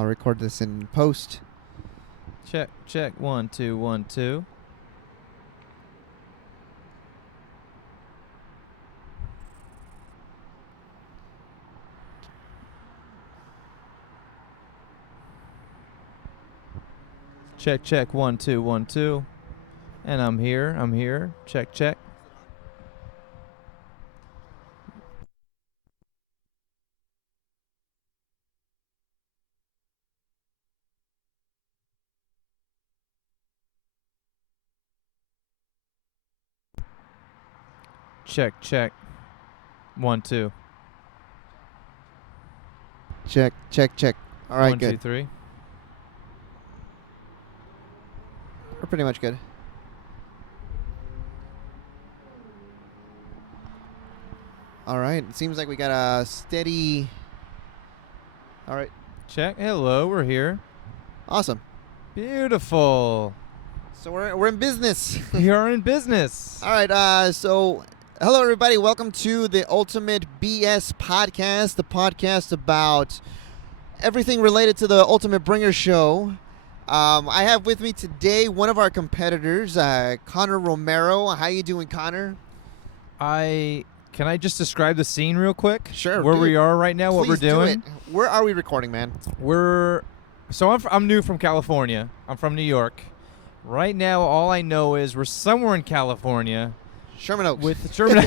I'll record this in post. Check. 1 2 1 2. Check 1 2 1 2. And I'm here. Check. Check. Check. 1 2. Check. All right, 1 2 good. 3. We're pretty much good. All right. It seems like we got a steady. All right. Check. Hello, we're here. Awesome. Beautiful. So we're in business. We are in business. All right. So hello, everybody. Welcome to the UltimateBS podcast, the podcast about everything related to the Ultimate Bringer show. I have with me today one of our competitors, Conor Romero. How you doing, Conor? Can I just describe the scene real quick? Sure. Where we are right now, what we're doing. Do it. Where are we recording, man? I'm new from California. I'm from New York. Right now, all I know is we're somewhere in California. Sherman Oaks. With Sherman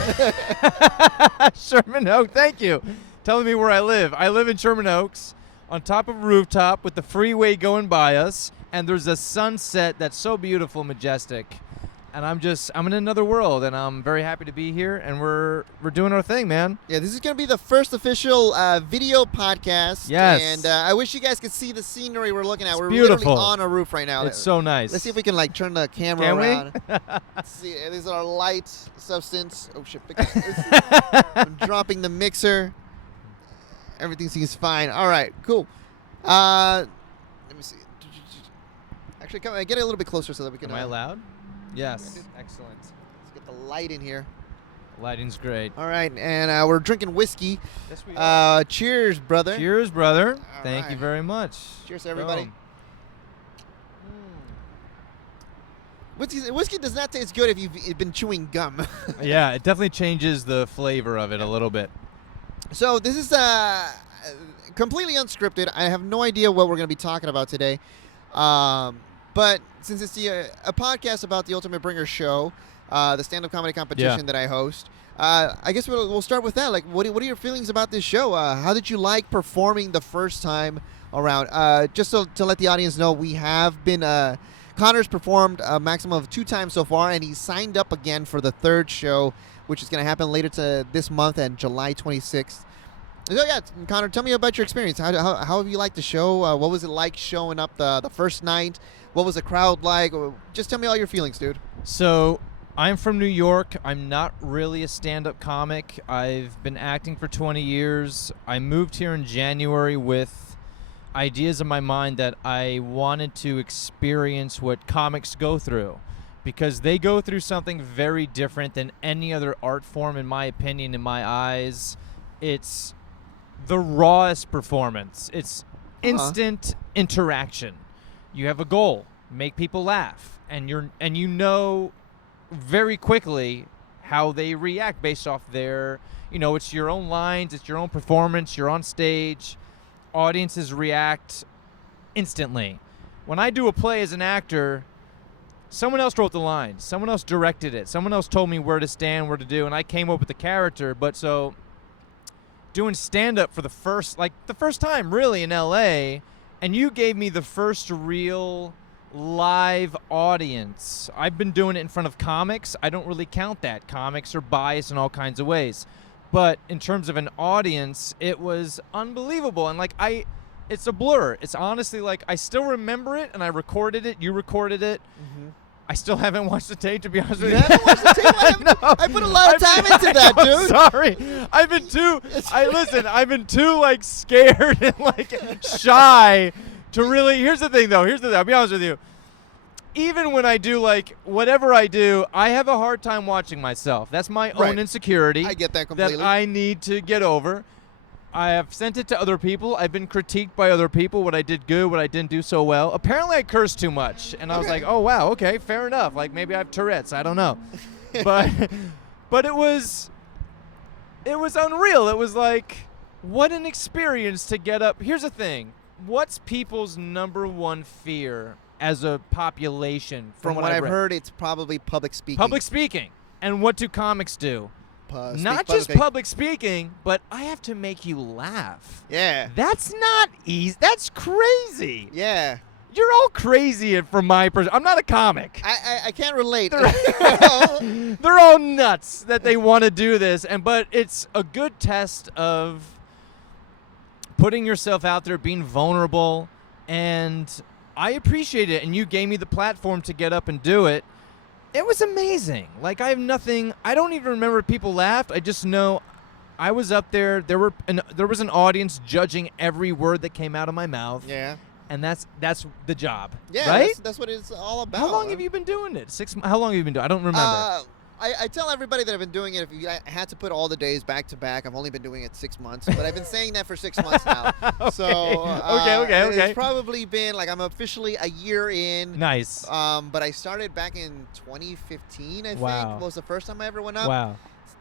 Sherman Oaks. Thank you. Telling me where I live. I live in Sherman Oaks, on top of a rooftop with the freeway going by us, and there's a sunset that's so beautiful, majestic. And I'm in another world, and I'm very happy to be here, and we're doing our thing, man. Yeah, this is going to be the first official video podcast. Yes. And I wish you guys could see the scenery we're looking at. It's we're beautiful. literally on a roof right now. It's so nice. Let's see if we can turn the camera Can around. we? Let's see. This is our light substance. Oh, shit. I'm dropping the mixer. Everything seems fine. All right, cool. Let me see. Actually, come get it a little bit closer so that we can. Am I loud? Yes. Excellent. Let's get the light in here. Lighting's great. All right, and we're drinking whiskey. Yes, we are. Cheers, brother. Cheers, brother. All Thank you very much. Cheers, everybody. Boom. Whiskey does not taste good if you've been chewing gum. Yeah, it definitely changes the flavor of it a little bit. So this is completely unscripted. I have no idea what we're going to be talking about today. But since it's a podcast about the Ultimate Bringer show, the stand-up comedy competition that I host, I guess we'll start with that. Like, what are your feelings about this show? How did you like performing the first time around? Just to let the audience know, we have been Conor's performed a maximum of 2 times so far, and he's signed up again for the 3rd show, which is going to happen later this month on July 26th. So yeah, Conor, tell me about your experience. How have you liked the show? What was it like showing up the first night? What was the crowd like? Just tell me all your feelings, dude. So, I'm from New York. I'm not really a stand-up comic. I've been acting for 20 years. I moved here in January with ideas in my mind that I wanted to experience what comics go through, because they go through something very different than any other art form, in my opinion, in my eyes. It's the rawest performance. It's instant interaction. You have a goal, make people laugh, and you know very quickly how they react based off their, it's your own lines, it's your own performance, you're on stage. Audiences react instantly. When I do a play as an actor, someone else wrote the lines, someone else directed it, someone else told me where to stand, where to do, and I came up with the character. But so doing stand-up for the first time really in LA, and you gave me the first real live audience. I've been doing it in front of comics. I don't really count that. Comics are biased in all kinds of ways. But in terms of an audience, it was unbelievable. And it's a blur. It's honestly I still remember it, and I recorded it. You recorded it. Mm-hmm. I still haven't watched the tape, to be honest with you. You haven't watched the tape? I put a lot of time into that, dude. Sorry. I've been too scared and shy to really. Here's the thing, though. I'll be honest with you. Even when I do whatever I do, I have a hard time watching myself. That's my own insecurity. I get that completely. That I need to get over. I have sent it to other people. I've been critiqued by other people, what I did good, what I didn't do so well. Apparently I cursed too much. And I was like, oh, wow, okay, fair enough. Like, maybe I have Tourette's. I don't know. But it was unreal. It was like, what an experience to get up. Here's the thing. What's people's number one fear as a population? From what I've heard, it's probably public speaking. Public speaking. And what do comics do? Not just publicly. public speaking, but I have to make you laugh. Yeah. That's not easy. That's crazy. Yeah. You're all crazy from my perspective. I'm not a comic. I can't relate. They're all nuts that they want to do this, but it's a good test of putting yourself out there, being vulnerable, and I appreciate it. And you gave me the platform to get up and do it. It was amazing. Like, I have nothing. I don't even remember if people laughed. I just know I was up there. There was an audience judging every word that came out of my mouth. Yeah. And that's the job. Yeah. Right? That's what it's all about. How long have you been doing it? How long have you been doing it? I don't remember. I tell everybody that I've been doing it. I had to put all the days back to back. I've only been doing it 6 months, but I've been saying that for 6 months now. Okay. So Okay. It's probably been like I'm officially a year in. Nice. But I started back in 2015. I think was the first time I ever went up. Wow.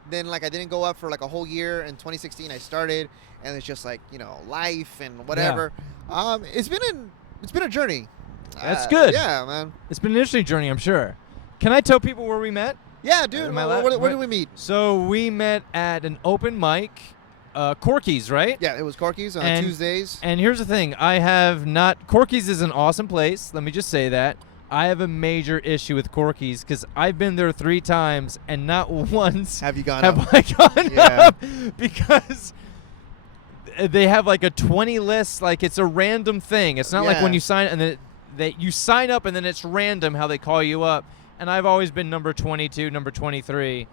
Then like I didn't go up for like a whole year. In 2016 I started, and it's just like life and whatever. Yeah. It's been a journey. That's good. Yeah, man. It's been an interesting journey, I'm sure. Can I tell people where we met? Yeah, dude. Where did we meet? So we met at an open mic, Corky's, right? Yeah, it was Corky's on Tuesdays. And here's the thing. Corky's is an awesome place. Let me just say that. I have a major issue with Corky's because I've been there 3 times and not once have you gone up. I gone up because they have like a 20 list. Like, it's a random thing. It's not like when you sign and then you sign up and then it's random how they call you up. And I've always been number 22, number 23.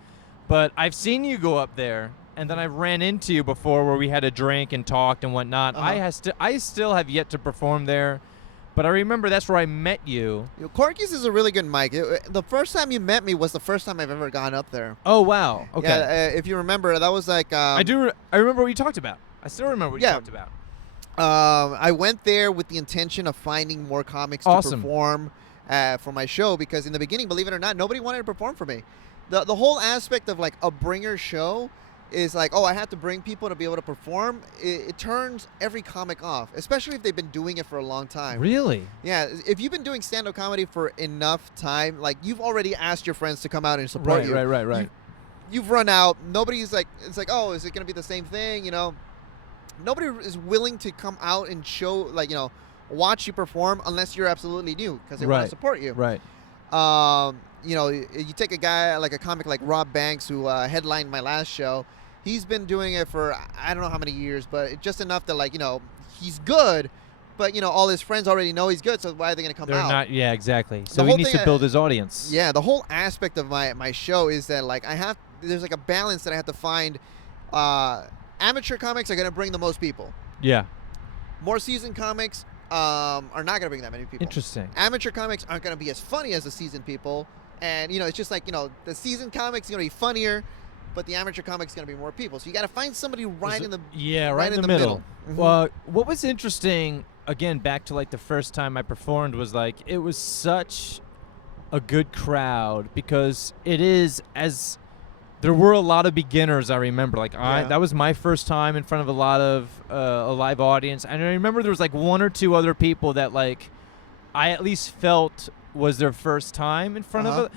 But I've seen you go up there, and then I've ran into you before where we had a drink and talked and whatnot. I still have yet to perform there, but I remember that's where I met you. Corky's is a really good mic. The first time you met me was the first time I've ever gone up there. Oh, wow. Okay. Yeah, if you remember, that was like... I remember what you talked about. I still remember what you talked about. I went there with the intention of finding more comics to perform for my show, because in the beginning, believe it or not, nobody wanted to perform for me. The whole aspect of like a bringer show is like, I have to bring people to be able to perform. It turns every comic off, especially if they've been doing it for a long time. Really? Yeah. If you've been doing stand-up comedy for enough time, like you've already asked your friends to come out and support you. Right. You've run out. Nobody's like, it's like, is it going to be the same thing? Nobody is willing to come out and show, like, watch you perform unless you're absolutely new, because they want to support you. Right. You take a guy like a comic like Rob Banks, who headlined my last show. He's been doing it for I don't know how many years, but just enough that he's good, but all his friends already know he's good, so why are they going to come out? Yeah, exactly. So he needs to build his audience. Yeah, the whole aspect of my show is that like there's like a balance that I have to find. Amateur comics are going to bring the most people. Yeah. More seasoned comics are not going to bring that many people. Interesting. Amateur comics aren't going to be as funny as the seasoned people. And, it's just like, the seasoned comics is going to be funnier, but the amateur comics is going to be more people. So you got to find somebody right in the middle. Mm-hmm. Well, what was interesting, again, back to like the first time I performed, was like it was such a good crowd, because there were a lot of beginners, I remember. Like, that was my first time in front of a lot of a live audience. And I remember there was like 1 or 2 other people that like I at least felt was their first time in front of it.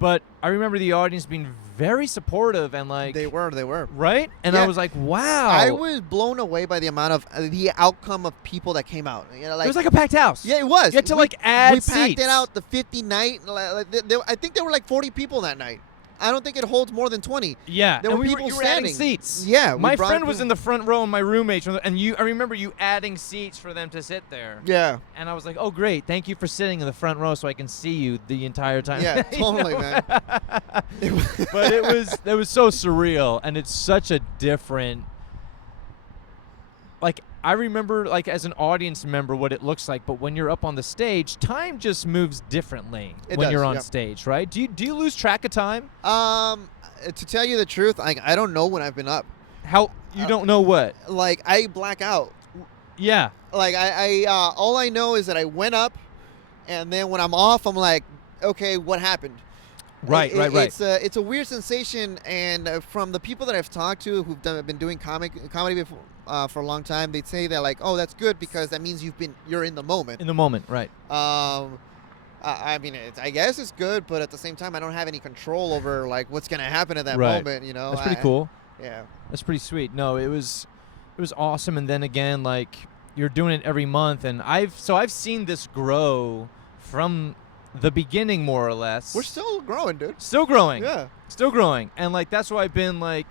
But I remember the audience being very supportive and like... They were. Right? And I was like, wow. I was blown away by the amount of the outcome of people that came out. Like, it was like a packed house. Yeah, it was. You had to add seats. We packed it out the 50 night. I think there were like 40 people that night. I don't think it holds more than 20. Yeah, there were people standing. Seats. Yeah, my friend was in the front row, and my roommates, and I remember you adding seats for them to sit there. Yeah, and I was like, "Oh, great! Thank you for sitting in the front row, so I can see you the entire time." Yeah, totally, man. But it was so surreal, and it's such a different. Like, I remember, like, as an audience member, what it looks like, but when you're up on the stage, time just moves differently when you're on stage, right? Do you lose track of time? To tell you the truth, I don't know when I've been up. How you don't know what? Like I black out. Yeah. Like I all I know is that I went up, and then when I'm off, I'm like, okay, what happened? Right. It's a weird sensation, and from the people that I've talked to who've been doing comedy before, for a long time, they'd say that like, oh, that's good because that means you're in the moment. In the moment, right? I mean, I guess it's good, but at the same time, I don't have any control over like what's gonna happen at that Right. moment. You know, That's pretty cool. Yeah. That's pretty sweet. No, it was awesome. And then again, like you're doing it every month, and I've seen this grow from the beginning, more or less. We're still growing, dude. Still growing. Yeah. Still growing. And like that's why I've been like,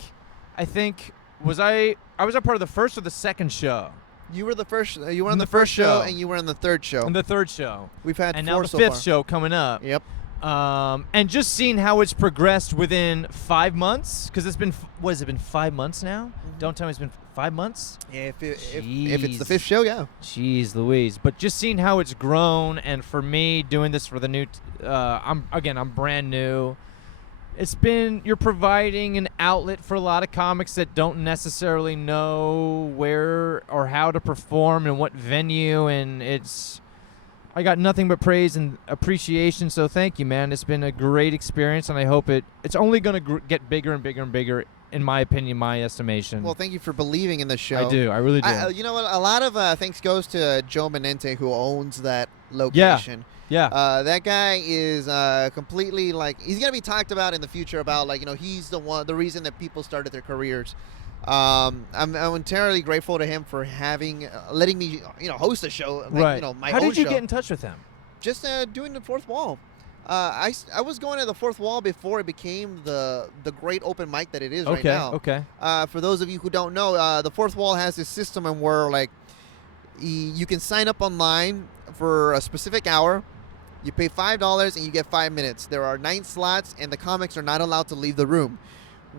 I think I was a part of the first or the second show. You were the first. You were on In the the first first show, show. and you were on the third show. And the third show. We've had And 4 now the so fifth far. show coming up. Yep. And just seeing how it's progressed within 5 months, because it's been, what has it been, 5 months now? Mm-hmm. Don't tell me it's been 5 months? Yeah, if it's the Jeez. 5th show, yeah. Jeez Louise. But just seeing how it's grown, and for me doing this for the new, I'm brand new. You're providing an outlet for a lot of comics that don't necessarily know where or how to perform and what venue, and I got nothing but praise and appreciation, so thank you, man. It's been a great experience, and I hope it's only going to get bigger and bigger and bigger, in my opinion, my estimation. Well, thank you for believing in the show. I do. I really do. You know what? A lot of thanks goes to Joe Menente, who owns that location. Yeah. That guy is completely like, he's gonna be talked about in the future about like, you know, he's the reason that people started their careers. I'm entirely grateful to him for letting me, you know, host a show. Like, right. You know, my How own did you show. get in touch with him? Just doing the fourth wall. I was going to the fourth wall before it became the great open mic that it is right now. Okay. For those of you who don't know, the fourth wall has this system and where like you can sign up online for a specific hour. You pay $5 and you get 5 minutes. There are 9 slots, and the comics are not allowed to leave the room,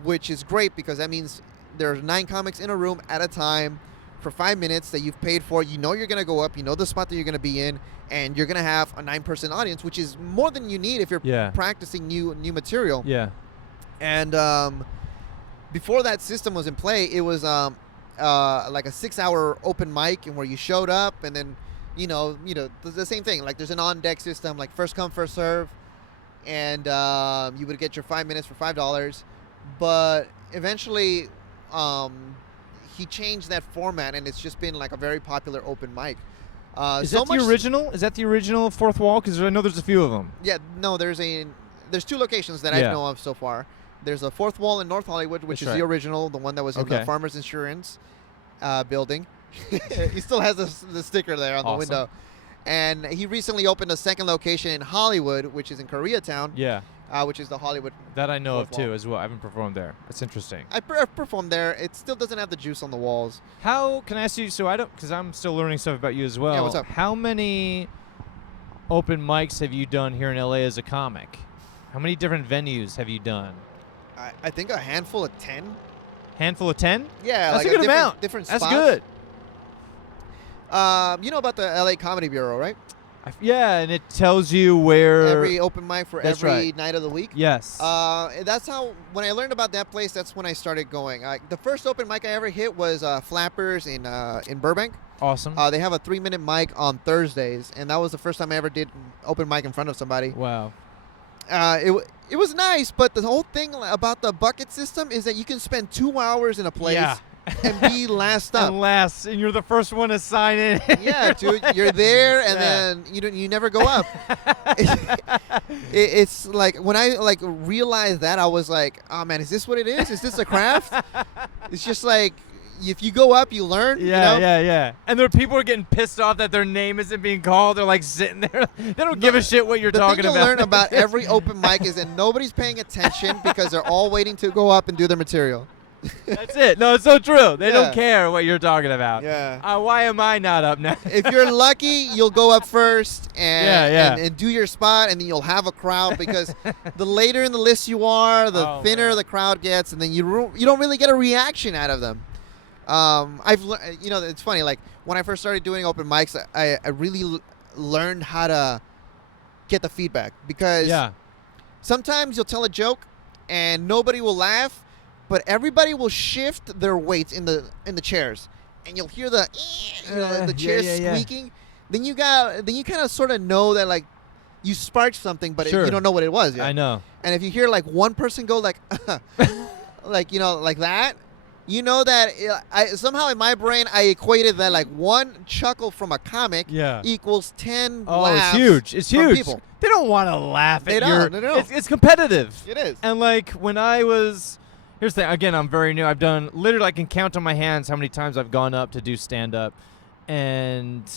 which is great because that means there's 9 comics in a room at a time for 5 minutes that you've paid for. You know you're going to go up. You know the spot that you're going to be in, and you're going to have a 9-person audience, which is more than you need if you're practicing new material. Yeah. And before that system was in play, it was like a 6-hour open mic, and where you showed up, and then you know the same thing. Like there's an on-deck system, like first come first serve, and you would get your 5 minutes for $5. But eventually, he changed that format, and it's just been like a very popular open mic. Is that the original? Is that the original fourth wall? Because I know there's a few of them. Yeah, no, there's 2 locations that I know of so far. There's a fourth wall in North Hollywood, which is the original, the one that was in the Farmers Insurance building. He still has the sticker there on the window. And he recently opened a second location in Hollywood, which is in Koreatown. Yeah. Which is the Hollywood. That I know of fourth wall. too as well. I haven't performed there. That's interesting. I performed there. It still doesn't have the juice on the walls. How can I ask you? So I don't, because I'm still learning stuff about you as well. Yeah, what's up? How many open mics have you done here in LA as a comic? How many different venues have you done? I think a handful of 10. Handful of 10? Yeah, that's like a good amount. Different That's spots. good. You know about the LA Comedy Bureau, right? Yeah, and it tells you where every open mic for That's every right. night of the week. Yes. That's how, when I learned about that place, that's when I started going. The first open mic I ever hit was Flappers in Burbank. Awesome. They have a 3-minute mic on Thursdays, and that was the first time I ever did open mic in front of somebody. Wow. It was nice, but the whole thing about the bucket system is that you can spend 2 hours in a place and be last up. And you're the first one to sign in. Yeah, dude, you're there, and then you never go up. It's like when I like realized that, I was like, oh man, is this what it is? Is this a craft? It's just like, if you go up, you learn. Yeah. And there are people who are getting pissed off that their name isn't being called. They're like sitting there. They don't give a shit what you're talking about. The thing to learn about every open mic is that nobody's paying attention because they're all waiting to go up and do their material. That's it. No, it's so true. They don't care what you're talking about. Yeah. Why am I not up now? If you're lucky, you'll go up first and and do your spot, and then you'll have a crowd, because the later in the list you are, the thinner the crowd gets, and then you don't really get a reaction out of them. It's funny. Like when I first started doing open mics, I really learned how to get the feedback, because sometimes you'll tell a joke and nobody will laugh. but everybody will shift their weights in the chairs, and you'll hear the the chairs squeaking. Then you kind of sort of know that like you sparked something, but Sure. you don't know what it was yet. I know. And if you hear like one person go like, like like that, you know that somehow in my brain I equated that like one chuckle from a comic equals 10 laughs. It's huge. It's from huge. People. They don't want to laugh They at don't. your. They don't. It's competitive. It is. And like when I was, here's the thing. Again, I'm very new. I've done literally. I can count on my hands how many times I've gone up to do stand up, and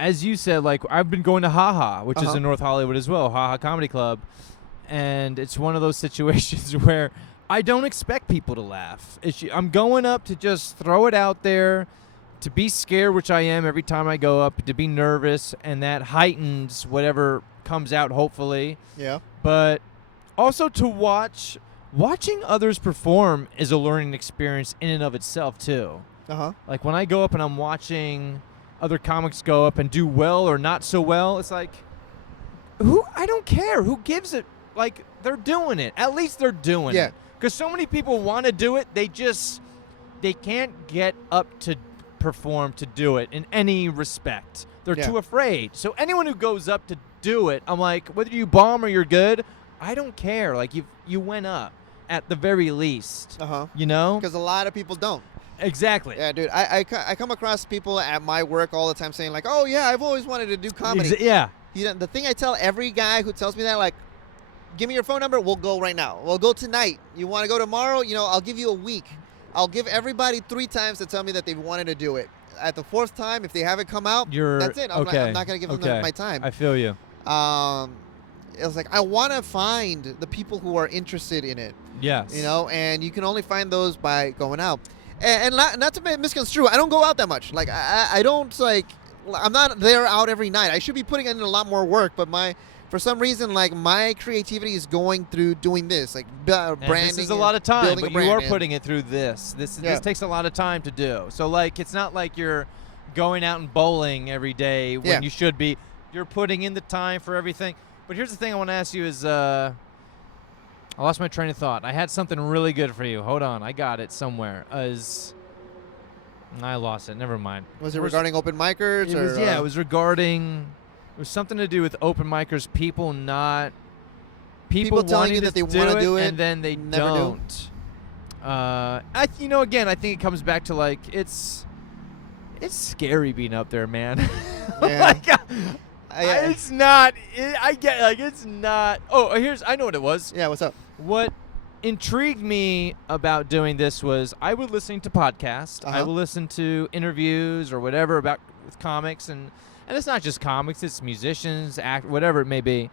as you said, like I've been going to Haha, which is in North Hollywood as well, Haha Comedy Club, and it's one of those situations where I don't expect people to laugh. I'm going up to just throw it out there, to be scared, which I am every time I go up, to be nervous, and that heightens whatever comes out, hopefully. Yeah. But also to watching others perform is a learning experience in and of itself, too. Like when I go up and I'm watching other comics go up and do well or not so well, it's like, I don't care. Who gives it? Like, they're doing it. At least they're doing it. Because so many people want to do it, they can't get up to perform to do it in any respect. They're too afraid. So anyone who goes up to do it, I'm like, whether you bomb or you're good, I don't care. Like, you went up at the very least. You know? Because a lot of people don't. Exactly. Yeah, dude. I come across people at my work all the time saying like, oh, yeah, I've always wanted to do comedy. The thing I tell every guy who tells me that, like, give me your phone number. We'll go right now. We'll go tonight. You want to go tomorrow? I'll give you a week. I'll give everybody 3 times to tell me that they've wanted to do it. At the 4th time, if they haven't come out, that's it. I'm not going to give them my time. I feel you. It was like, I want to find the people who are interested in it. Yes. And you can only find those by going out. And not to misconstrue, I don't go out that much. Like, I don't, like, I'm not there out every night. I should be putting in a lot more work, but for some reason, like, my creativity is going through doing this, like branding. This is a lot of time, but you are putting it through this. This takes a lot of time to do. So, like, it's not like you're going out and bowling every day when you should be. You're putting in the time for everything. But here's the thing I want to ask you is, I lost my train of thought. I had something really good for you. Hold on. I got it somewhere. I lost it. Never mind. Was it regarding open micers? It was regarding... It was something to do with open micers, people telling you that they want to do it, and then they don't. Again, I think it comes back to like it's scary being up there, man. Yeah. It's not. I get like it's not. Oh, I know what it was. Yeah, what's up? What intrigued me about doing this was I would listen to podcasts, I would listen to interviews or whatever with comics and it's not just comics, it's musicians, whatever it may be.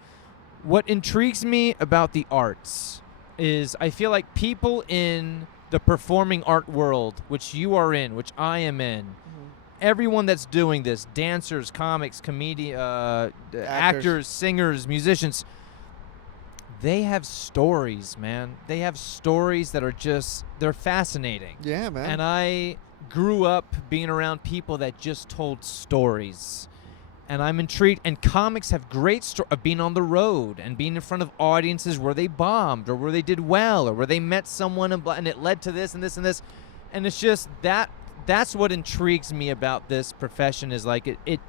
What intrigues me about the arts is I feel like people in the performing art world, which you are in, which I am in, everyone that's doing this, dancers, comics, actors, singers, musicians, they have stories, man. They have stories that are they're fascinating. Yeah, man. And I grew up being around people that just told stories. And I'm intrigued. And comics have great stories of being on the road and being in front of audiences where they bombed or where they did well or where they met someone and it led to this and this and this. And it's just that's what intrigues me about this profession is like it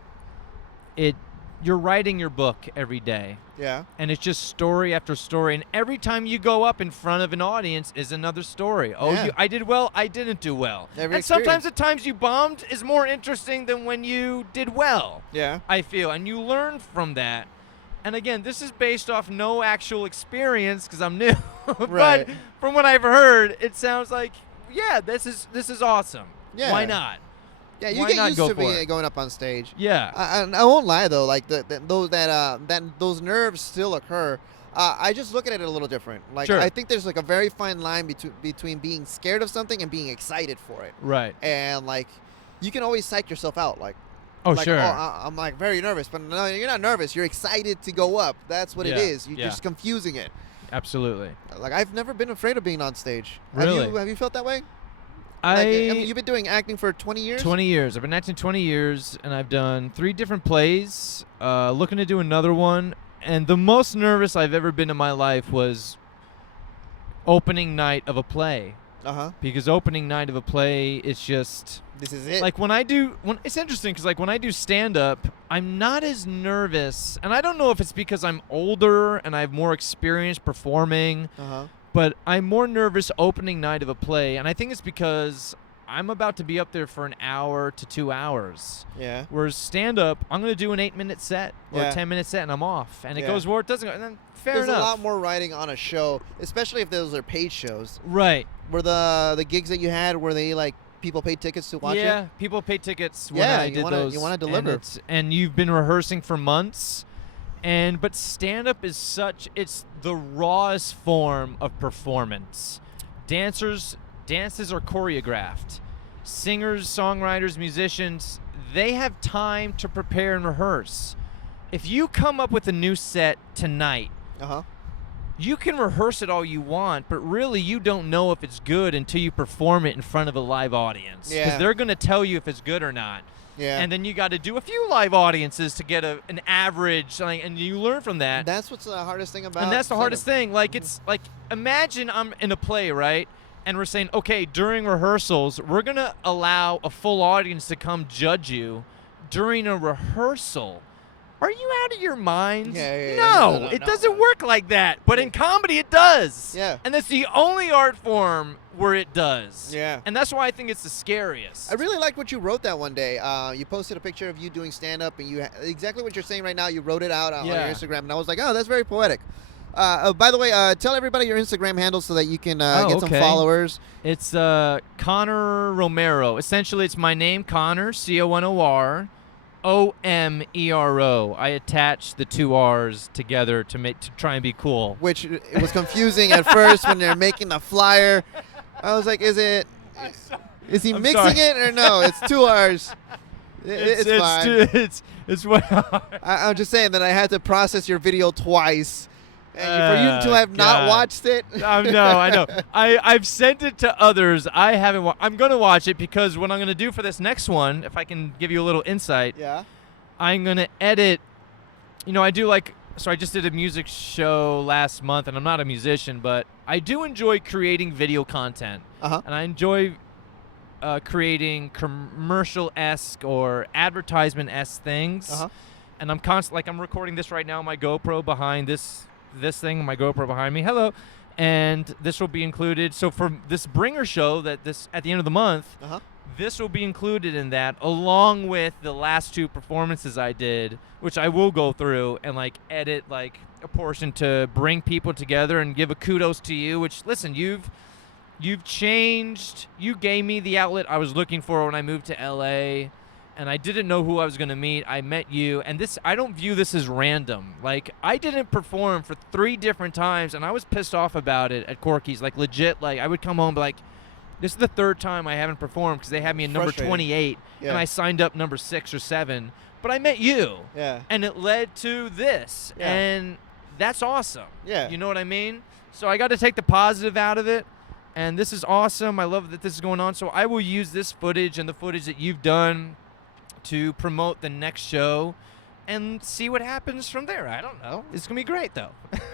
you're writing your book every day. Yeah. And it's just story after story. And every time you go up in front of an audience is another story. Oh, yeah. I did well. I didn't do well. Sometimes the times you bombed is more interesting than when you did well. Yeah. I feel. And you learn from that. And again, this is based off no actual experience because I'm new. Right. But from what I've heard, it sounds like, yeah, this is awesome. Yeah. Why not? Yeah, you get used to going up on stage. Yeah. I won't lie though, like those nerves still occur. I just look at it a little different. Like Sure. I think there's like a very fine line between being scared of something and being excited for it. Right. And like you can always psych yourself out. Like, sure. I'm like very nervous, but no, you're not nervous. You're excited to go up. That's what it is. You're just confusing it. Absolutely. Like I've never been afraid of being on stage. Really? Have you felt that way? I mean, you've been doing acting for 20 years? 20 years. I've been acting 20 years, and I've done 3 different plays, looking to do another one. And the most nervous I've ever been in my life was opening night of a play. Uh-huh. Because opening night of a play is just This is it. like it's interesting because like when I do stand up, I'm not as nervous, and I don't know if it's because I'm older and I have more experience performing, Uh-huh. but I'm more nervous opening night of a play, and I think it's because I'm about to be up there for an hour to 2 hours. Yeah. Whereas stand up, I'm going to do an 8-minute set or Yeah. a 10-minute set and I'm off. And it Yeah. goes where it doesn't go. And then fair There's enough. a lot more writing on a show, especially if those are paid shows. Right. Were the gigs that you had, were they like people paid tickets to watch Yeah, it? people pay tickets when Yeah, I you did wanna- those. you wanna and deliver. and you've been rehearsing for months. But stand up is it's the rawest form of performance. Dances are choreographed. Singers, songwriters, musicians, they have time to prepare and rehearse. If you come up with a new set tonight, Uh-huh. you can rehearse it all you want, but really you don't know if it's good until you perform it in front of a live audience. Yeah. Because they're going to tell you if it's good or not. Yeah. And then you got to do a few live audiences to get an average, and you learn from that. That's what's the hardest thing about And that's the hardest stand-up. thing. Like, it's like, imagine I'm in a play, right? And we're saying, okay, during rehearsals, we're going to allow a full audience to come judge you during a rehearsal. Are you out of your mind? Yeah, No, no, it no. doesn't work like that. But in comedy, it does. Yeah. And that's the only art form where it does. Yeah. And that's why I think it's the scariest. I really liked what you wrote that one day. You posted a picture of you doing stand-up, and exactly what you're saying right now, you wrote it out on your Yeah. Instagram, and I was like, oh, that's very poetic. By the way, tell everybody your Instagram handle so that you can get some okay. followers. It's Conor Romero. Essentially, it's my name, Conor, CONOR, OMERO. I attached the two R's together to try and be cool. Which it was confusing at first when they're making the flyer. I was like, is he I'm mixing sorry. it or no? It's two R's. It's fine. It's what. I'm just saying that I had to process your video twice. And for you to have not God. watched it. No, I know. I've sent it to others. I haven't. I'm gonna watch it because what I'm gonna do for this next one, if I can give you a little insight, Yeah. I'm gonna edit. I do so I just did a music show last month, and I'm not a musician, but I do enjoy creating video content, Uh-huh. and I enjoy creating commercial-esque or advertisement-esque things. Uh-huh. And I'm I'm recording this right now. My GoPro behind this thing, my GoPro behind me. Hello. And this will be included. So for this bringer show at the end of the month, Uh-huh. this will be included in that, along with the last two performances I did, which I will go through and edit a portion to bring people together and give a kudos to you. Which, listen, you've changed. You gave me the outlet I was looking for when I moved to LA. And I didn't know who I was going to meet. I met you, and I don't view this as random. I didn't perform for 3 different times, and I was pissed off about it at Corky's. Legit, I would come home and be like, this is the 3rd time I haven't performed because they had me in number Frustrating. 28, Yeah. and I signed up number 6 or 7. But I met you, Yeah. and it led to this, Yeah. and that's awesome. Yeah. You know what I mean? So I got to take the positive out of it. And this is awesome. I love that this is going on. So I will use this footage and the footage that you've done to promote the next show and see what happens from there. I don't know. It's going to be great, though.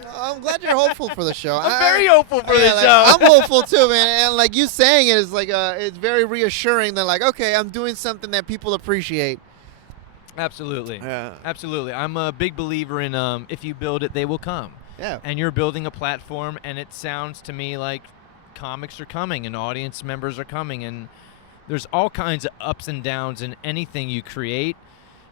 I'm glad you're hopeful for the show. I'm very hopeful for Yeah, the show. I'm hopeful too, man. And you saying it is it's very reassuring that okay, I'm doing something that people appreciate. Absolutely. Yeah. Absolutely. I'm a big believer in if you build it, they will come. Yeah. And you're building a platform, and it sounds to me like comics are coming and audience members are coming, and there's all kinds of ups and downs in anything you create.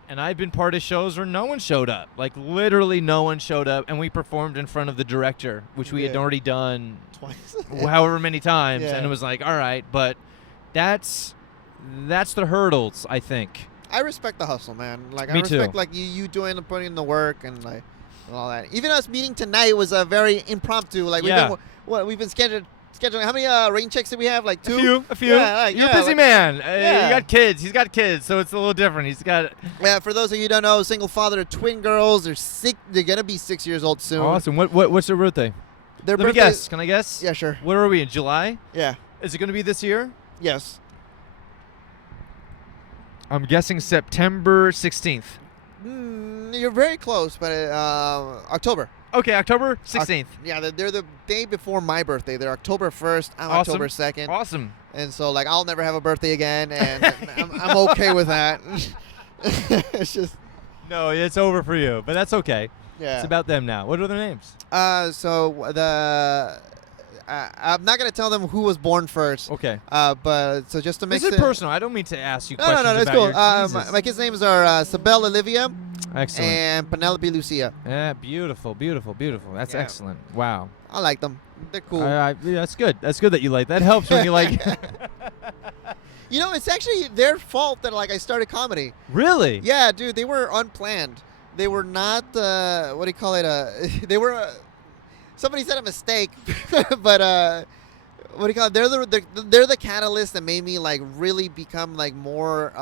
And I've been part of shows where no one showed up. Literally no one showed up, and we performed in front of the director, which we had Yeah. already done Twice. however many times. Yeah. And it was all right. But that's the hurdles, I think. I respect the hustle, man. I Me too. respect you doing and putting in the work and all that. Even us meeting tonight was a very impromptu. Yeah. We've been scheduling. How many rain checks do we have? 2? A few. Yeah, You're yeah, a busy man. yeah. You got kids. He's got kids, so it's a little different. He's got Yeah, for those of you who don't know, single father of twin girls. They're gonna be 6 years old soon. awesome. What's their birthday? Their Let me birthday- guess. Can I guess? Yeah, sure. What are we in July? Yeah. Is it going to be this year? Yes. I'm guessing September 16th. You're very close, but October. Okay, October 16th. Yeah, they're the day before my birthday. They're October 1st. I'm Awesome. October 2nd. Awesome. And so, like, I'll never have a birthday again, and I'm okay with that. It's just... No, it's over for you, but that's okay. Yeah. It's about them now. What are their names? So I'm not gonna tell them who was born first. Okay. But so just to make This is personal. I don't mean to ask you questions that's about cool. your Jesus. My kids' names are Sabelle Olivia Excellent. and Penelope Lucia. Yeah, beautiful, beautiful, beautiful. That's Yeah. excellent. Wow. I like them. They're cool. Yeah, that's good. That's good that you like. That helps when you like. You know, it's actually their fault that like I started comedy. Really? Yeah, dude, they were unplanned. They were not what do you call it? They were. Somebody said a mistake, but what do you call it? They're the catalyst that made me like really become like more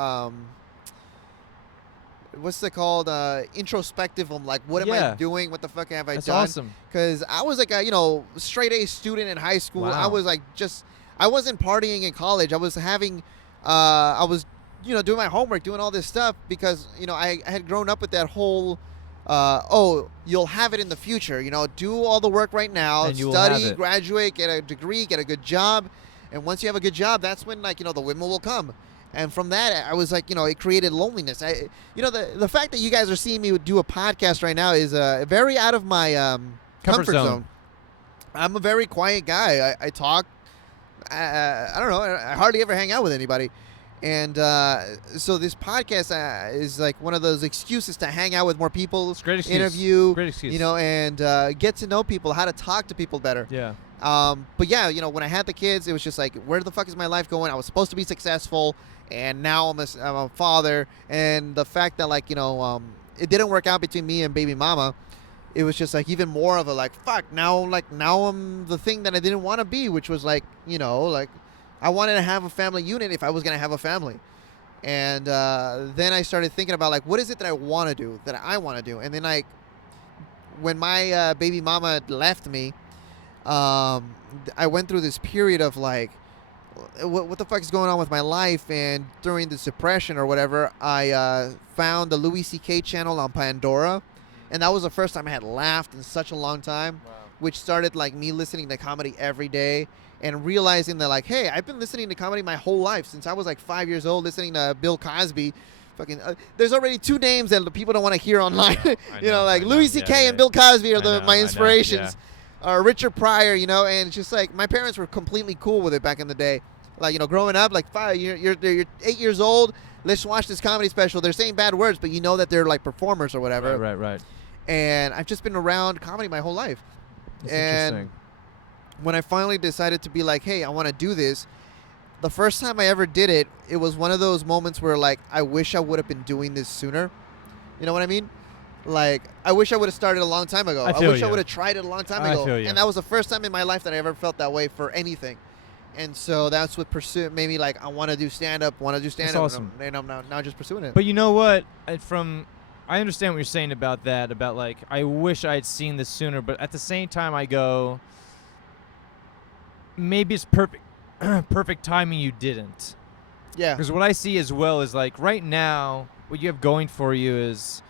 what's it called? Introspective. I'm like, what am I doing? What the fuck have I That's done? awesome. Because I was like a straight A student in high school. Wow. I was like I wasn't partying in college. I was having I was doing my homework, doing all this stuff because I had grown up with that whole you'll have it in the future. Do all the work right now, And you will have study, it. graduate, get a degree, get a good job, and once you have a good job, that's when the women will come. And from that, I was like, it created loneliness. The fact that you guys are seeing me do a podcast right now is very out of my comfort zone. I'm a very quiet guy. I talk. I don't know. I hardly ever hang out with anybody. And so this podcast is like one of those excuses to hang out with more people, It's a great excuse. interview, Great excuse. and get to know people, how to talk to people better. Yeah. But yeah, when I had the kids, it was just like, where the fuck is my life going? I was supposed to be successful, and now I'm a father. And the fact that it didn't work out between me and baby mama, it was just like even more of a like, fuck, now I'm the thing that I didn't want to be, which was like, I wanted to have a family unit if I was going to have a family. And then I started thinking about like, what is it that I want to do, And then when my baby mama left me, I went through this period of like, what the fuck is going on with my life? And during this depression or whatever, I found the Louis C.K. channel on Pandora. And that was the first time I had laughed in such a long time, which started like me listening to comedy every day and realizing that like, hey, I've been listening to comedy my whole life since I was like 5 years old, listening to Bill Cosby. Fucking, there's already two names that the people don't want to hear online. Louis C.K. and Bill Cosby are my inspirations. Or Richard Pryor, and it's just like my parents were completely cool with it back in the day. Like, growing up, like you're 8 years old. Let's watch this comedy special. They're saying bad words, but that they're like performers or whatever. Right. And I've just been around comedy my whole life. That's and interesting. when I finally decided to be like, hey, I want to do this, the first time I ever did it, it was one of those moments where like, I wish I would have been doing this sooner. You know what I mean? Like, I wish I would have started a long time ago. I wish I would have tried it a long time ago. And that was the first time in my life that I ever felt that way for anything. And so that's what made me like, I want to do stand-up, That's awesome. And I'm now just pursuing it. But you know what? I understand what you're saying about that, about like, I wish I had seen this sooner, but at the same time I go, maybe it's perfect timing you didn't. Yeah. Because what I see as well is like, right now, what you have going for you is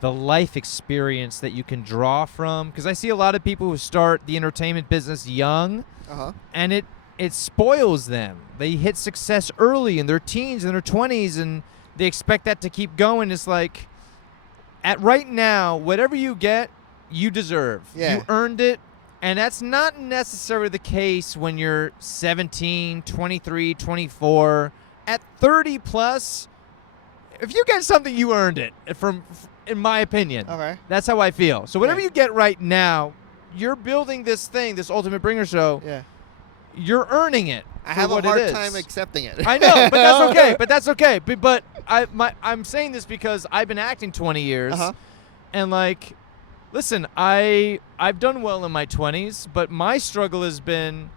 the life experience that you can draw from. Because I see a lot of people who start the entertainment business young, and it spoils them. They hit success early in their teens and their 20s, and they expect that to keep going. It's like, at right now, whatever you get, you deserve. Yeah. You earned it. And that's not necessarily the case when you're 17, 23, 24. At 30 plus, if you get something, you earned it, in my opinion. Okay. That's how I feel. So whatever you get right now, you're building this thing, this Ultimate Bringer show. Yeah. You're earning it. I have a hard time accepting it. I know, but that's okay. But I'm saying this because I've been acting 20 years, and like, listen, I've done well in my 20s, but my struggle has been,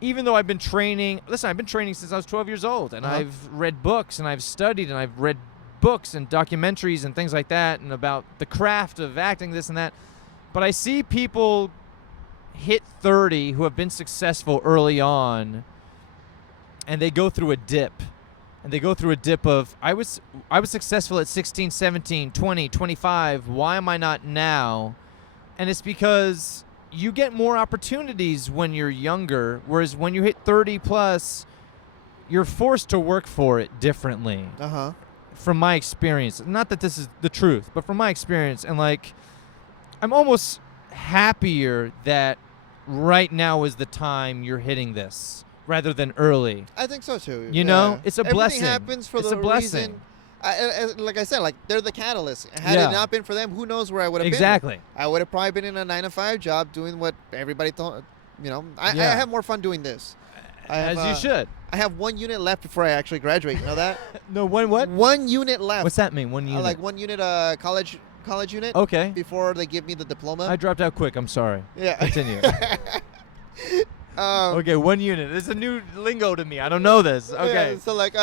even though I've been training. Listen, I've been training since I was 12 years old, and I've read books, and I've studied, and I've read books and documentaries and things like that, and about the craft of acting, this and that. But I see people hit 30 who have been successful early on, and they go through a dip. And they go through a dip of, I was successful at 16, 17, 20, 25. Why am I not now? And it's because you get more opportunities when you're younger, whereas when you hit 30 plus, you're forced to work for it differently. Uh-huh. From my experience. Not that this is the truth, but from my experience. And like, I'm almost happier that right now is the time you're hitting this rather than early. I think so too. You know, it's a blessing. Everything happens for it's the a blessing. reason. Like I said, like they're the catalyst. Had Yeah. it not been for them, who knows where I would have Exactly. been. I would have probably been in a 9-to-5 job doing what everybody thought. You know, I Yeah. have more fun doing this. As you should. I have 1 unit left before I actually graduate. You know that? No, what? 1 unit left. What's that mean? 1 unit? Like 1 unit college unit. Okay. Before they give me the diploma. I dropped out quick. I'm sorry. Yeah. Continue. Um, Okay, 1 unit. It's a new lingo to me. I don't know this. Okay. Yeah, so like,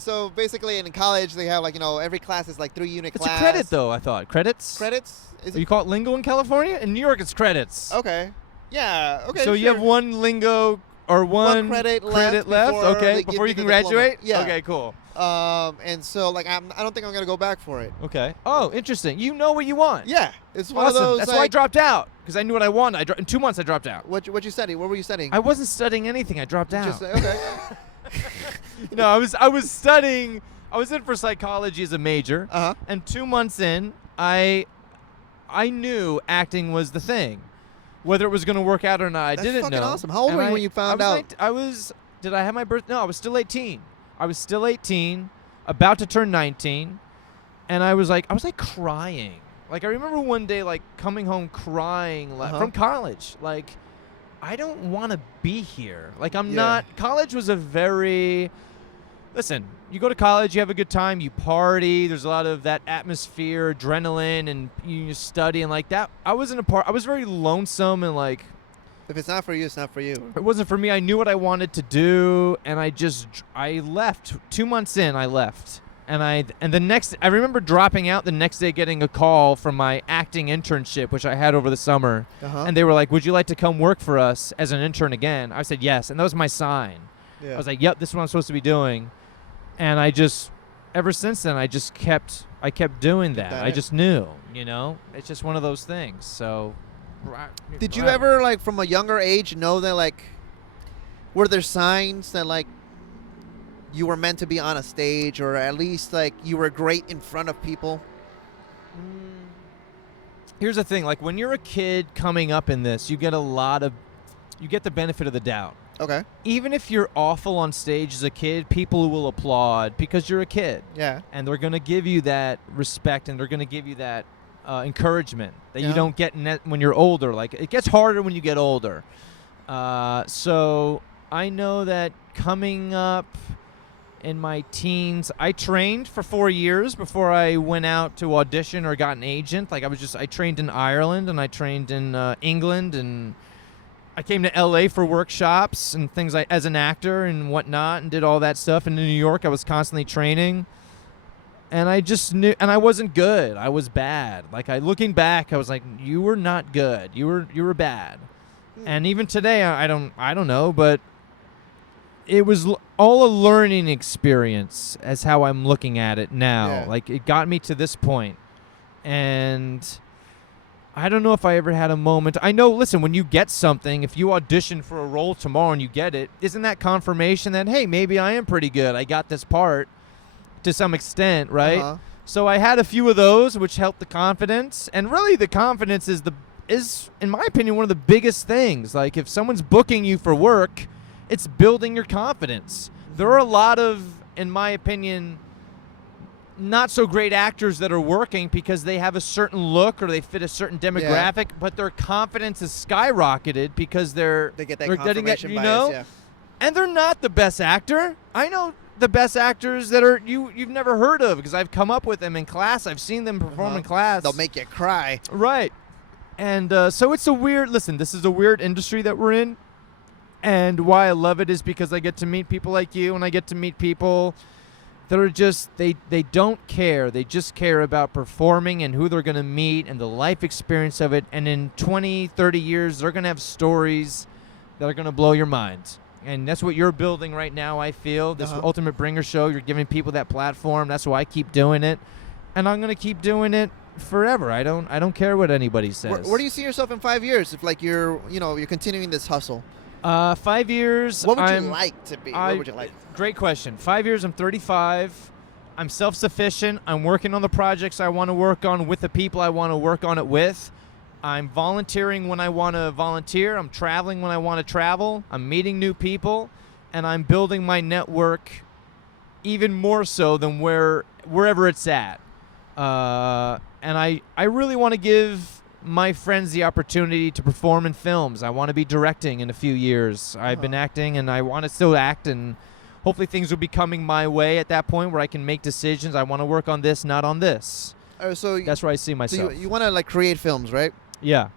so basically in college they have like, you know, every class is like 3-unit It's class. a credit though, I thought. Credits? Credits? Is You it? call it lingo in California? In New York, it's credits. Okay. Yeah. Okay. So you have sure. 1 lingo or one credit left. before Okay, they give before me you the can diploma. graduate. Yeah. Okay, cool. And so like I don't think I'm gonna go back for it. Okay. Oh, interesting. You know what you want. Yeah. It's one Awesome. of those. That's like, why I dropped out because I knew what I wanted. In 2 months, I dropped out. What you study? What were you studying? I wasn't studying anything. I dropped out. Just okay. No, I was studying. I was in for psychology as a major, Uh-huh. and 2 months in, I knew acting was the thing. Whether it was going to work out or not, I That's didn't fucking know. awesome. How old And were you when you found out? Did I have my birth? No, I was still 18. I was still 18, about to turn 19, and I was like crying. Like I remember one day like coming home crying from college. Like I don't want to be here. Like I'm Yeah. not. College was a very. Listen, you go to college, you have a good time, you party. There's a lot of that atmosphere, adrenaline, and you study and like that. I wasn't a part. I was very lonesome and like. If it's not for you, it's not for you. It wasn't for me. I knew what I wanted to do, and I left. 2 months in, I left. And the next, I remember dropping out the next day, getting a call from my acting internship, which I had over the summer. Uh-huh. And they were like, "Would you like to come work for us as an intern again?" I said yes, and that was my sign. Yeah. I was like, "Yep, this is what I'm supposed to be doing." And ever since then, I kept doing that. that I it. just knew, you know. It's just one of those things. So. Did you ever, like, from a younger age, know that, like, were there signs that, like, you were meant to be on a stage, or at least, like, you were great in front of people? Here's the thing, like when you're a kid coming up in this, you get the benefit of the doubt. Okay. Even if you're awful on stage as a kid, people will applaud because you're a kid. Yeah. And they're going to give you that respect, and they're going to give you that encouragement that you Yeah. don't get when you're older. Like it gets harder when you get older. So I know that coming up in my teens, I trained for 4 years before I went out to audition or got an agent. Like I trained in Ireland, and I trained in England, and I came to LA for workshops and things like as an actor and whatnot, and did all that stuff. And in New York, I was constantly training. And I just knew, and I wasn't good. I was bad. Like looking back, I was like, "You were not good. You were bad." And even today, I don't know, but it was all a learning experience, as how I'm looking at it now. Yeah. Like it got me to this point, and I don't know if I ever had a moment. I know. Listen, when you get something, if you audition for a role tomorrow and you get it, isn't that confirmation that hey, maybe I am pretty good? I got this part. To some extent, right? Uh-huh. So I had a few of those, which helped the confidence. And really, the confidence is in my opinion, one of the biggest things. Like if someone's booking you for work, it's building your confidence. There are a lot of, in my opinion, not so great actors that are working because they have a certain look or they fit a certain demographic, but their confidence is skyrocketed because They get that they're getting that, confirmation you bias, know, yeah. and they're not the best actor. I know the best actors that are you've never heard of because I've come up with them in class. I've seen them perform in class. They'll make you cry. Right. And so it's this is a weird industry that we're in. And why I love it is because I get to meet people like you, and I get to meet people that are just, they don't care. They just care about performing and who they're going to meet and the life experience of it. And in 20, 30 years, they're going to have stories that are going to blow your mind. And that's what you're building right now, I feel. This Ultimate Bringer show, you're giving people that platform. That's why I keep doing it. And I'm going to keep doing it forever. I don't care what anybody says. Where do you see yourself in 5 years if like you're continuing this hustle? 5 years. What would you like to be? What would you like? Great question. 5 years. I'm 35. I'm self-sufficient. I'm working on the projects I want to work on with the people I want to work on it with. I'm volunteering when I want to volunteer. I'm traveling when I want to travel. I'm meeting new people, and I'm building my network even more so than wherever it's at. And I really want to give my friends the opportunity to perform in films. I want to be directing in a few years. I've been acting, and I want to still act, and hopefully things will be coming my way at that point where I can make decisions. I want to work on this, not on this. So that's where I see myself. So you want to like create films, right? Yeah.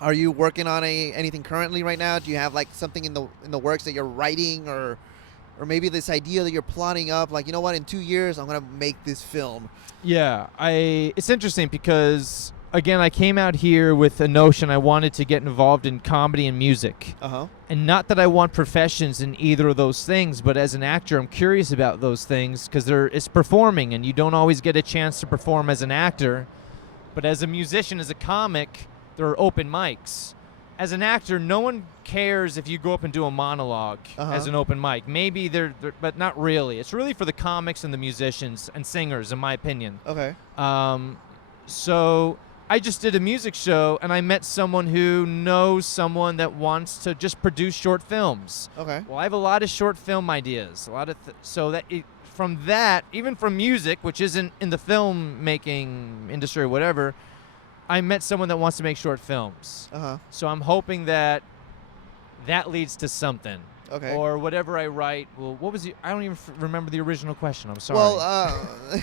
Are you working on anything currently right now? Do you have like something in the works that you're writing, or maybe this idea that you're plotting up? Like, you know what? In 2 years, I'm gonna make this film. Yeah, it's interesting because again, I came out here with a notion I wanted to get involved in comedy and music. And not that I want professions in either of those things, but as an actor, I'm curious about those things because it's performing, and you don't always get a chance to perform as an actor. But as a musician, as a comic, there are open mics. As an actor, no one cares if you go up and do a monologue as an open mic. Maybe but not really. It's really for the comics and the musicians and singers, in my opinion. Okay. So I just did a music show, and I met someone who knows someone that wants to just produce short films. Okay. Well, I have a lot of short film ideas. A lot of from that, even from music, which isn't in the filmmaking industry or whatever, I met someone that wants to make short films. So I'm hoping that leads to something. Okay. Or whatever I write. Well, what was I don't even remember the original question. I'm sorry. Well,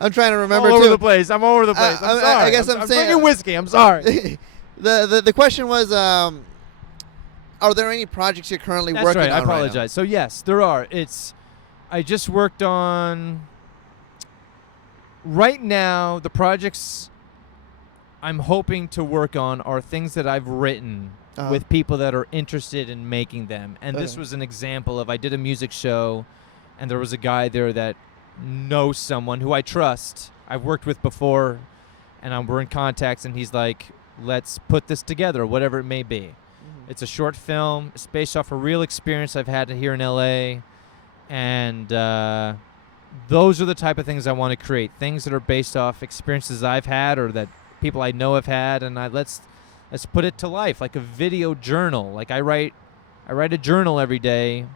I'm trying to remember all too. over the place. I'm all over the place. I'm sorry. I guess I'm saying drinking whiskey. I'm sorry. The question was, are there any projects you're currently That's working right. on? I apologize. Right now? So yes, there are. I just worked on. Right now, the projects I'm hoping to work on are things that I've written with people that are interested in making them. And this was an example of I did a music show, and there was a guy there that knows someone who I trust, I've worked with before, and we're in contacts, and he's like, let's put this together, whatever it may be. It's a short film. It's based off a real experience I've had here in L.A., and those are the type of things I want to create, things that are based off experiences I've had or that people I know have had, and let's put it to life, like a video journal. Like I write a journal every day,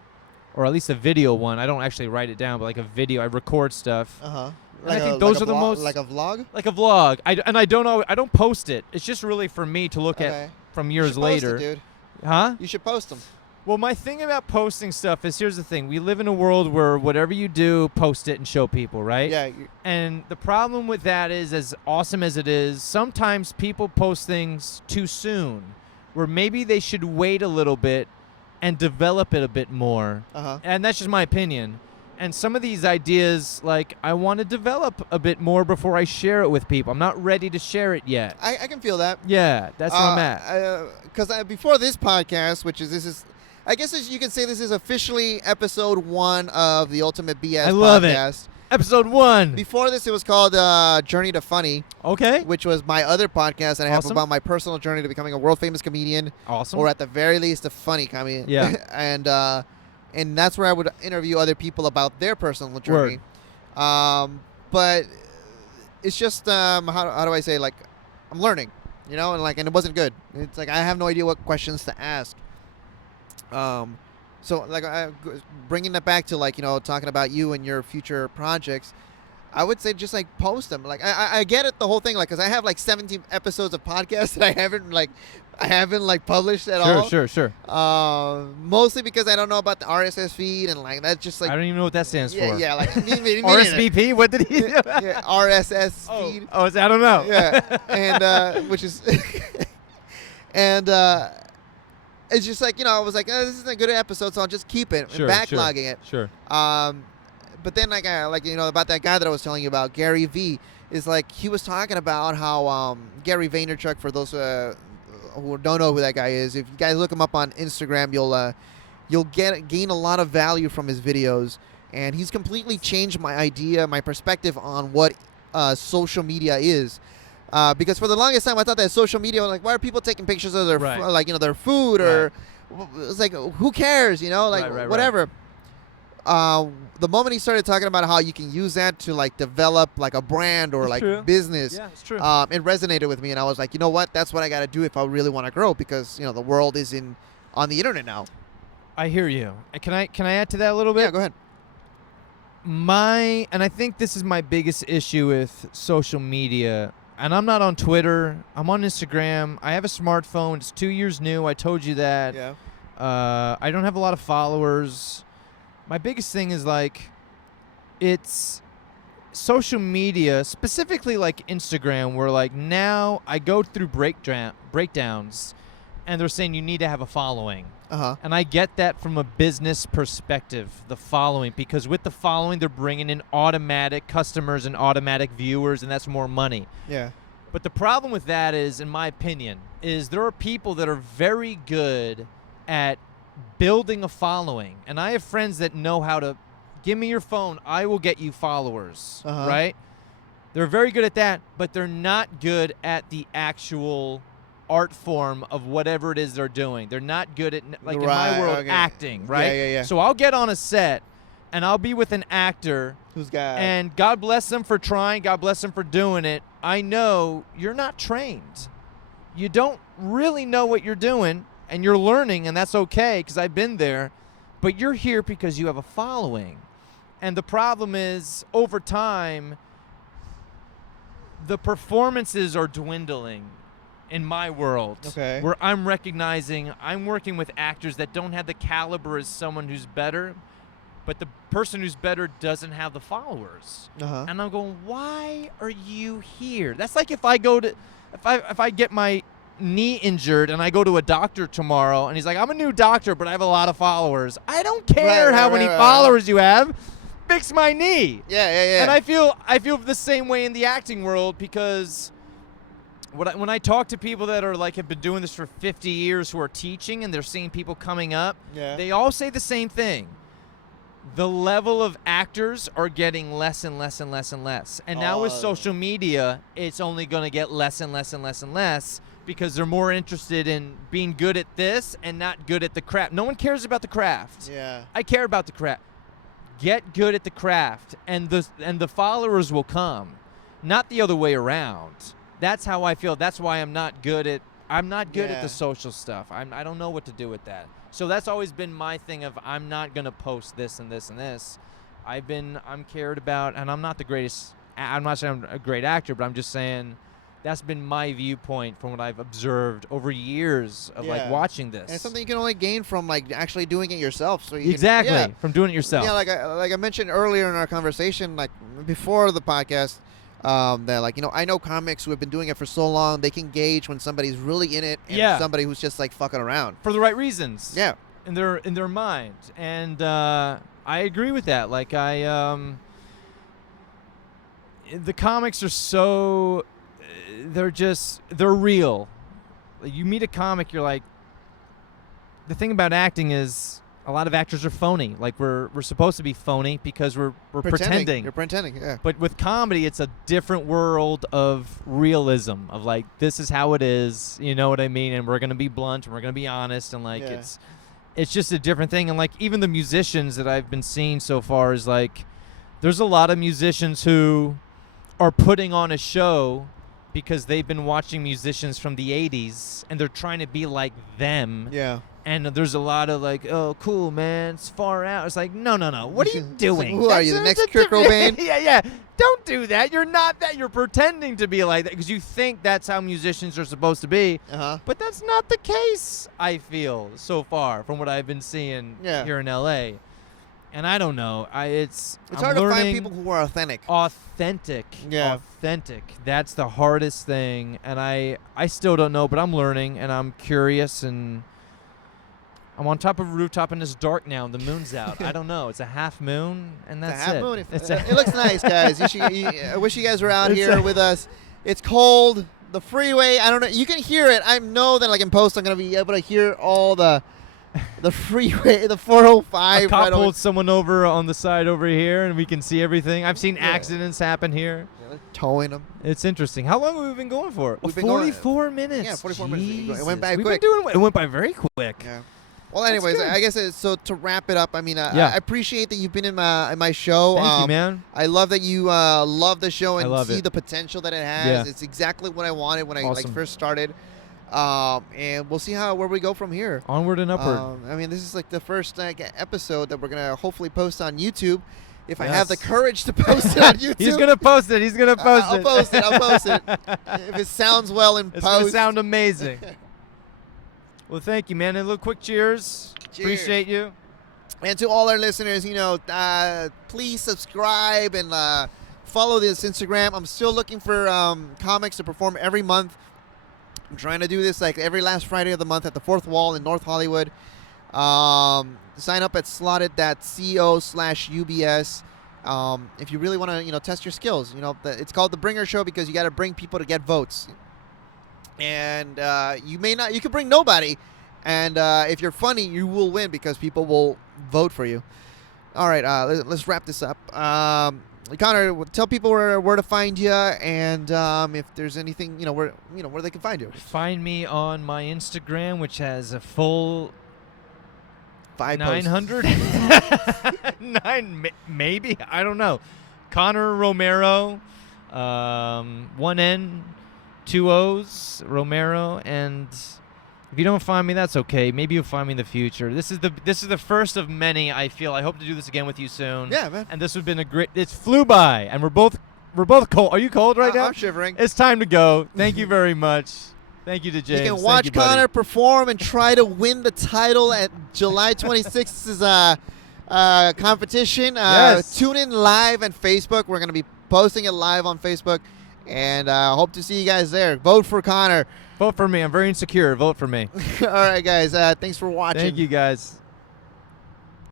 or at least a video one. I don't actually write it down, but like a video, I record stuff. Like I think those are the most like a vlog. Like a vlog. I don't post it. It's just really for me to look at from years later. Post it, dude. Huh? You should post them. Well, my thing about posting stuff is, here's the thing. We live in a world where whatever you do, post it and show people, right? Yeah. And the problem with that is, as awesome as it is, sometimes people post things too soon, where maybe they should wait a little bit and develop it a bit more. And that's just my opinion. And some of these ideas, like, I want to develop a bit more before I share it with people. I'm not ready to share it yet. I can feel that. Yeah, that's where I'm at. Because before this podcast, this is, I guess you can say this is officially episode 1 of the UltimateBS podcast. I love it. Episode 1. Before this, it was called Journey to Funny. Okay. Which was my other podcast that I have about my personal journey to becoming a world-famous comedian. Awesome. Or at the very least, a funny comedian. Yeah. And that's where I would interview other people about their personal journey. But it's just, how do I say, like, I'm learning, and it wasn't good. It's like I have no idea what questions to ask. So like bringing that back to talking about you and your future projects, I would say just like post them. Like I get it, the whole thing, like because I have like 17 episodes of podcasts that I haven't published at all. Sure. Mostly because I don't know about the RSS feed, and like that's just like I don't even know what that stands for. Yeah, like RSVP. What did he do? Yeah, RSS feed. I don't know. Yeah, and which is and. It's just like, I was like, this isn't a good episode, so I'll just keep it and backlogging it. Sure. But then, about that guy that I was telling you about, Gary V, is like, he was talking about how Gary Vaynerchuk, for those who don't know who that guy is, if you guys look him up on Instagram, you'll gain a lot of value from his videos. And he's completely changed my perspective on what social media is. Because for the longest time, I thought that social media was like, why are people taking pictures of their Right. their food or it's like, who cares, Right. whatever. The moment he started talking about how you can use that to like develop like a brand or That's like true. business, Yeah, it's true. it resonated with me, and I was like, you know what? That's what I got to do if I really want to grow, because the world is on the internet now. I hear you. Can I add to that a little bit? Yeah, go ahead. And I think this is my biggest issue with social media. And I'm not on Twitter. I'm on Instagram. I have a smartphone. It's 2 years new. I told you that. Yeah. I don't have a lot of followers. My biggest thing is like, it's social media, specifically like Instagram, where like now I go through breakdowns, and they're saying you need to have a following. And I get that from a business perspective, the following, because with the following, they're bringing in automatic customers and automatic viewers, and that's more money. Yeah. But the problem with that is, in my opinion, is there are people that are very good at building a following. And I have friends that know how to, give me your phone, I will get you followers, right? They're very good at that, but they're not good at the actual art form of whatever it is they're doing. They're not good at, like in my world, acting, right? Yeah. So I'll get on a set, and I'll be with an actor, and God bless them for trying, God bless them for doing it. I know you're not trained. You don't really know what you're doing, and you're learning, and that's okay, because I've been there, but you're here because you have a following. And the problem is, over time, the performances are dwindling in my world, where I'm recognizing I'm working with actors that don't have the caliber as someone who's better, but the person who's better doesn't have the followers. And I'm going, why are you here? That's like if I go to, if I get my knee injured and I go to a doctor tomorrow and he's like, I'm a new doctor, but I have a lot of followers. I don't care how many followers you have. Fix my knee. Yeah. And I feel the same way in the acting world, because when I talk to people that are like have been doing this for 50 years who are teaching and they're seeing people coming up, they all say the same thing. The level of actors are getting less and less and less and less. And now with social media, it's only going to get less and less and less and less, because they're more interested in being good at this and not good at the craft. No one cares about the craft. I care about the craft. Get good at the craft, and the followers will come, not the other way around. That's how I feel. That's why I'm not good at the social stuff. I don't know what to do with that. So that's always been my thing of, I'm not going to post this and this and this. I'm cared about, and I'm not the greatest. I'm not saying I'm a great actor, but I'm just saying that's been my viewpoint from what I've observed over years of like watching this. And it's something you can only gain from like actually doing it yourself. So you can, from doing it yourself. Yeah, like I mentioned earlier in our conversation, like before the podcast, that like I know comics who have been doing it for so long, they can gauge when somebody's really in it and somebody who's just like fucking around for the right reasons. Yeah, in their mind, and I agree with that. Like the comics are so. They're real. You meet a comic, you're like, the thing about acting is a lot of actors are phony. Like we're supposed to be phony because we're pretending. You're pretending, yeah. But with comedy, it's a different world of realism, of like, this is how it is, you know what I mean? And we're going to be blunt and we're going to be honest, and like it's just a different thing. And like even the musicians that I've been seeing so far is like, there's a lot of musicians who are putting on a show because they've been watching musicians from the 80s and they're trying to be like them. Yeah. And there's a lot of like, oh, cool, man, it's far out. It's like, no. What are you doing? Like, who are you, the next Kurt Cobain? Yeah. Don't do that. You're not that. You're pretending to be like that because you think that's how musicians are supposed to be. But that's not the case, I feel, so far from what I've been seeing here in L.A. And I don't know. It's hard to find people who are authentic. Yeah. Authentic. That's the hardest thing. And I still don't know, but I'm learning and I'm curious, and I'm on top of a rooftop and it's dark now and the moon's out. I don't know. It's a half moon and that's it. It's a half moon. It looks nice, guys. I wish you guys were out here with us. It's cold. The freeway, I don't know. You can hear it. I know that like in post I'm going to be able to hear all the the freeway, the 405. A cop right over- pulled someone over on the side over here, and we can see everything. I've seen Yeah. accidents happen here. Yeah, they're towing them. It's interesting. How long have we been going for? We've been going- 44 minutes. Yeah, 44 minutes. It went Jesus. by We've quick. Been doing, it went by very quick. Yeah. Well, anyways, good. I guess so. To wrap it up, I mean, Yeah. I appreciate that you've been in my show. Thank you, man. I love that you love the show and love see it. the potential that it has. Yeah. It's exactly what I wanted when I Awesome. first started. And we'll see where we go from here. Onward and upward. I mean, this is like the first episode that we're gonna hopefully post on YouTube. If I Yes. have the courage to post it on YouTube, He's gonna post it. He's gonna post I'll it. post it. I'll post it. If it sounds well in It's gonna post, sound amazing. Well, thank you, man. And a little quick cheers. Cheers. Appreciate you. And to all our listeners, please subscribe and follow this Instagram. I'm still looking for comics to perform every month. I'm trying to do this like every last Friday of the month at the Fourth Wall in North Hollywood. Sign up at slotted.co/UBS. If you really want to, test your skills. It's called The Bringer Show because you got to bring people to get votes. And you could bring nobody. And if you're funny, you will win because people will vote for you. All right, let's wrap this up. Conor, tell people where to find you, and if there's anything, where they can find you. Find me on my Instagram, which has a full 5 posts. 900? Maybe? I don't know. Conor Romero, 1 N, 2 O's, Romero, and if you don't find me, that's okay. Maybe you'll find me in the future. This is the first of many, I feel. I hope to do this again with you soon. Yeah, man. And this would have been a great... It flew by, and we're both cold. Are you cold right now? I'm shivering. It's time to go. Thank you very much. Thank you to James. You can Thank watch you, buddy. Conor perform and try to win the title at July 26th's competition. Yes. Tune in live on Facebook. We're going to be posting it live on Facebook, and hope to see you guys there. Vote for Conor. Vote for me. I'm very insecure. Vote for me. All right, guys. Thanks for watching. Thank you, guys.